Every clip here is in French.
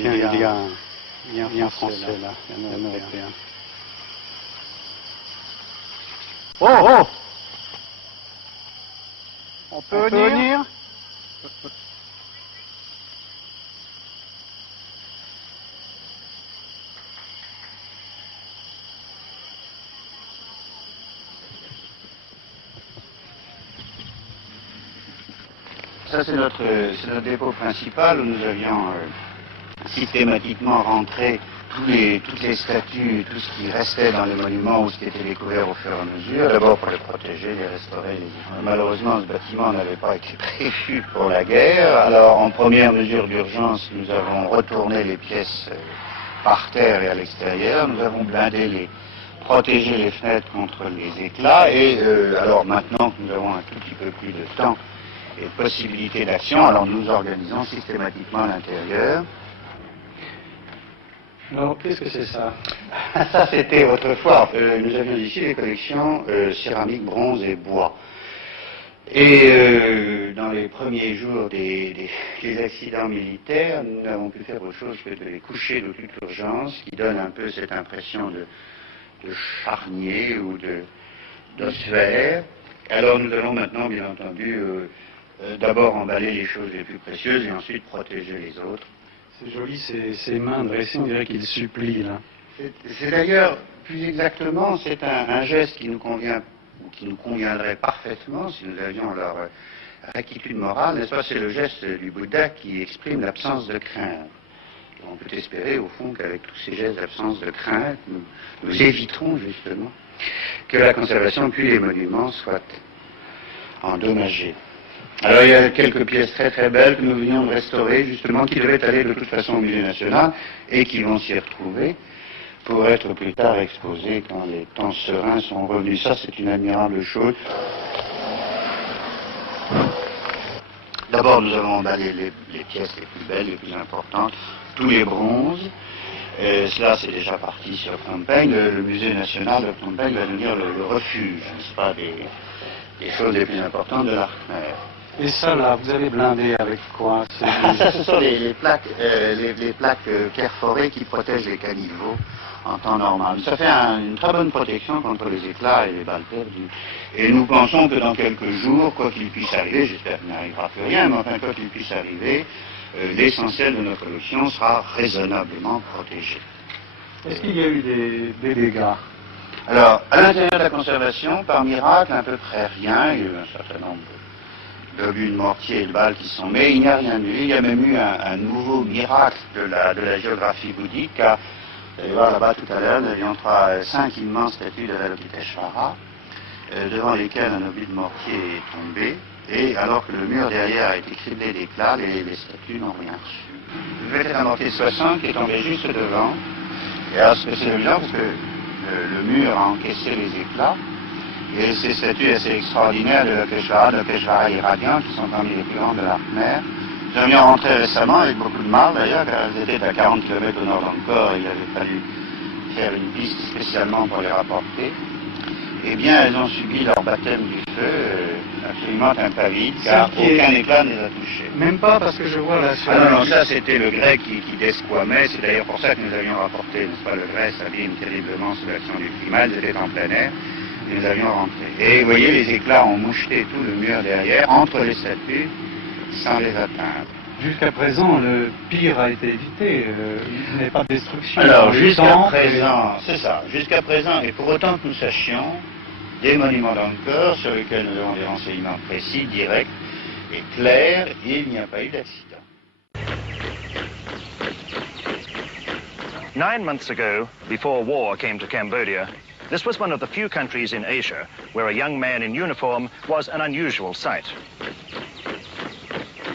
Tiens, il y a un Français là, il y en a un Européen. Oh! On peut venir? Ça, c'est notre dépôt principal où nous avions systématiquement rentré toutes les statues, tout ce qui restait dans les monuments ou ce qui était découvert au fur et à mesure, d'abord pour les protéger, les restaurer. Malheureusement, ce bâtiment n'avait pas été prévu pour la guerre. Alors, en première mesure d'urgence, nous avons retourné les pièces par terre et à l'extérieur. Nous avons protégé les fenêtres contre les éclats. Et alors maintenant que nous avons un tout petit peu plus de temps et de possibilités d'action, alors nous organisons systématiquement l'intérieur. Alors, qu'est-ce que c'est ça? Ça, c'était autrefois. Nous avions ici les collections céramique, bronze et bois. Et dans les premiers jours des accidents militaires, nous n'avons pu faire autre chose que de les coucher de toute urgence, qui donne un peu cette impression de charnier ou d'ossuaire. Alors nous allons maintenant, bien entendu, d'abord emballer les choses les plus précieuses et ensuite protéger les autres. C'est joli, ces mains dressées, on dirait qu'il supplie, là. C'est d'ailleurs, plus exactement, c'est un geste qui nous convient, ou qui nous conviendrait parfaitement si nous avions leur rectitude morale, n'est-ce pas? C'est le geste du Bouddha qui exprime l'absence de crainte. Et on peut espérer, au fond, qu'avec tous ces gestes d'absence de crainte, nous éviterons, justement, que la conservation puis les monuments soient endommagés. Alors il y a quelques pièces très très belles que nous venions de restaurer, justement, qui devaient aller de toute façon au Musée national et qui vont s'y retrouver pour être plus tard exposées quand les temps sereins sont revenus. Ça, c'est une admirable chose. D'abord, nous avons emballé les pièces les plus belles, les plus importantes, tous les bronzes. Cela, c'est déjà parti sur Phnom Penh. Le Musée national de Phnom Penh va devenir le refuge, n'est-ce pas, des choses les plus importantes de l'art khmer. Et ça, là, vous avez blindé avec quoi? Ça, ce sont les plaques perforées qui protègent les caniveaux en temps normal. Ça fait une très bonne protection contre les éclats et les balles perdues. Et nous pensons que dans quelques jours, quoi qu'il puisse arriver, j'espère qu'il n'arrivera plus rien, mais enfin, quoi qu'il puisse arriver, l'essentiel de notre collection sera raisonnablement protégé. Est-ce qu'il y a eu des dégâts? Alors, à l'intérieur de la conservation, par miracle, à peu près rien. Il y a eu un certain nombre d'obus de mortier et de balles qui sont, mais il n'y a rien eu. Il y a même eu un nouveau miracle de la géographie bouddhique, car, vous allez voir là-bas tout à l'heure, nous avions 5 immenses statues de Avalokiteshvara, devant lesquelles un obus de mortier est tombé, et alors que le mur derrière a été criblé d'éclats, les statues n'ont rien reçu. Vous avez un mortier 60 qui est tombé juste devant, et alors c'est celui-là parce que le mur a encaissé les éclats. Et ces statues assez extraordinaires de Lokeshvara irradiant, qui sont parmi les plus grandes de l'art khmer. Nous avions rentré récemment avec beaucoup de mal d'ailleurs, car elles étaient à 40 km au nord d'Angkor et il avait fallu faire une piste spécialement pour les rapporter. Eh bien, elles ont subi leur baptême du feu absolument impavide, car aucun éclat ne les a touchées. Même pas parce que je vois là sur... Ah non, ça c'était le grès qui desquamait, c'est d'ailleurs pour ça que nous avions rapporté, n'est-ce pas, le grès s'abîme terriblement sous l'action du climat, elles étaient en plein air. Nous avions rentré. Et vous voyez, les éclats ont moucheté tout le mur derrière, entre les statues, sans les atteindre. Jusqu'à présent, le pire a été évité. Il n'y a pas de destruction. Alors, jusqu'à présent, c'est ça. Jusqu'à présent, et pour autant que nous sachions, des monuments d'Angkor sur lesquels nous avons des renseignements précis, directs et clairs, il n'y a pas eu d'accident. 9 months ago, before war came to Cambodia, this was one of the few countries in Asia where a young man in uniform was an unusual sight.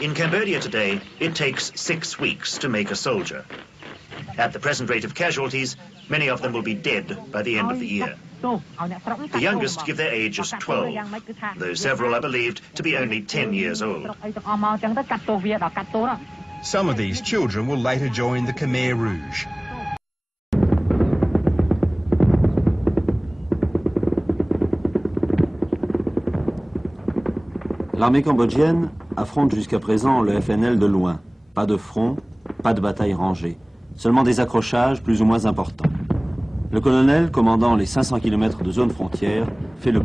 In Cambodia today, it takes 6 weeks to make a soldier. At the present rate of casualties, many of them will be dead by the end of the year. The youngest give their age as 12, though several are believed to be only 10 years old. Some of these children will later join the Khmer Rouge. L'armée cambodgienne affronte jusqu'à présent le FNL de loin. Pas de front, pas de bataille rangée, seulement des accrochages plus ou moins importants. Le colonel, commandant les 500 km de zone frontière, fait le